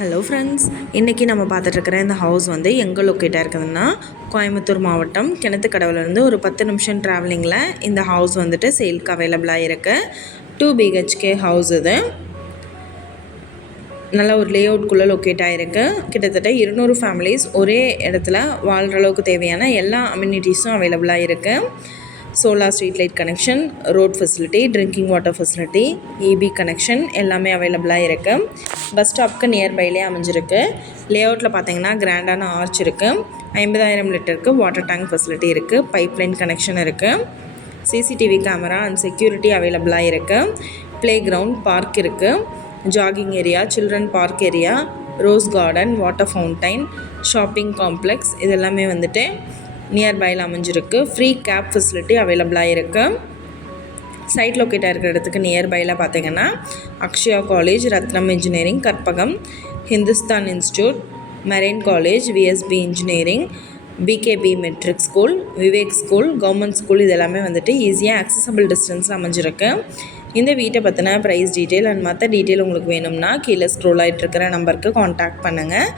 Hello friends, இன்றைக்கி நம்ம பார்த்துட்ருக்கிற இந்த ஹவுஸ் வந்து எங்கே லொக்கேட்டாக இருக்குதுன்னா கோயம்புத்தூர் மாவட்டம் கிணத்துக்கடவுலேருந்து ஒரு 10 நிமிஷம் ட்ராவலிங்கில் இந்த ஹவுஸ் வந்துட்டு சேலுக்கு அவைலபிளாக இருக்குது. 2 BHK ஹவுஸ் இது. நல்ல ஒரு லே அவுட்குள்ளே லொக்கேட் ஆகிருக்கு. கிட்டத்தட்ட 200 ஃபேமிலிஸ் ஒரே இடத்துல வாழ்கிற அளவுக்கு தேவையான எல்லா அம்யூனிட்டிஸும் அவைலபிளாக இருக்குது. Solar street light connection, road facility, drinking water facility, EB connection எல்லாமே அவைலபிளாக இருக்குது. பஸ் ஸ்டாப்புக்கு நியர்பைலே அமைஞ்சிருக்கு. லே அவுட்டில் பார்த்தீங்கன்னா கிராண்டான ஆர்ச் இருக்குது. 50,000 லிட்டருக்கு வாட்டர் டேங்க் ஃபெசிலிட்டி இருக்குது. பைப்லைன் கனெக்ஷன் இருக்குது. சிசிடிவி கேமரா அண்ட் செக்யூரிட்டி அவைலபிளாக இருக்குது. ப்ளே கிரவுண்ட், பார்க் இருக்குது. Jogging area, children park area, rose garden, water fountain, shopping complex இதெல்லாமே வந்துட்டு நியர்பையில் அமைஞ்சிருக்கு. ஃப்ரீ கேப் ஃபெசிலிட்டி அவைலபிளாக இருக்குது. சைட் லொக்கேட்டாக இருக்கிற இடத்துக்கு நியர்பையில் பார்த்திங்கன்னா Akshaya college, Ratnam engineering, Karpagam, Hindustan institute, marine college, VSB engineering, PKP matric school, Vivek school, government school இதெல்லாமே வந்துட்டு ஈஸியாக ஆக்சசபிள் டிஸ்டன்ஸில் அமைஞ்சிருக்கு. இந்த வீட்டை பற்றின ப்ரைஸ் டீட்டெயில் அண்ட் மற்ற டீட்டெயில் உங்களுக்கு வேணும்னா கீழே ஸ்க்ரோல் ஆகிட்டு இருக்கிற நம்பருக்கு காண்டாக்ட் பண்ணுங்கள்.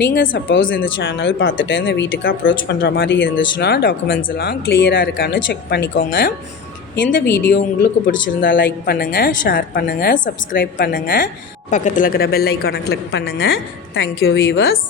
நீங்கள் சப்போஸ் இந்த சேனல் பார்த்துட்டு இந்த வீட்டுக்கு அப்ரோச் பண்ணுற மாதிரி இருந்துச்சுன்னா டாக்குமெண்ட்ஸ் எல்லாம் கிளியராக இருக்கான்னு செக் பண்ணிக்கோங்க. இந்த வீடியோ உங்களுக்கு பிடிச்சிருந்தா லைக் பண்ணுங்கள், ஷேர் பண்ணுங்கள், சப்ஸ்கிரைப் பண்ணுங்கள், பக்கத்தில் இருக்கிற பெல் ஐக்கானை கிளிக் பண்ணுங்கள். Thank you viewers.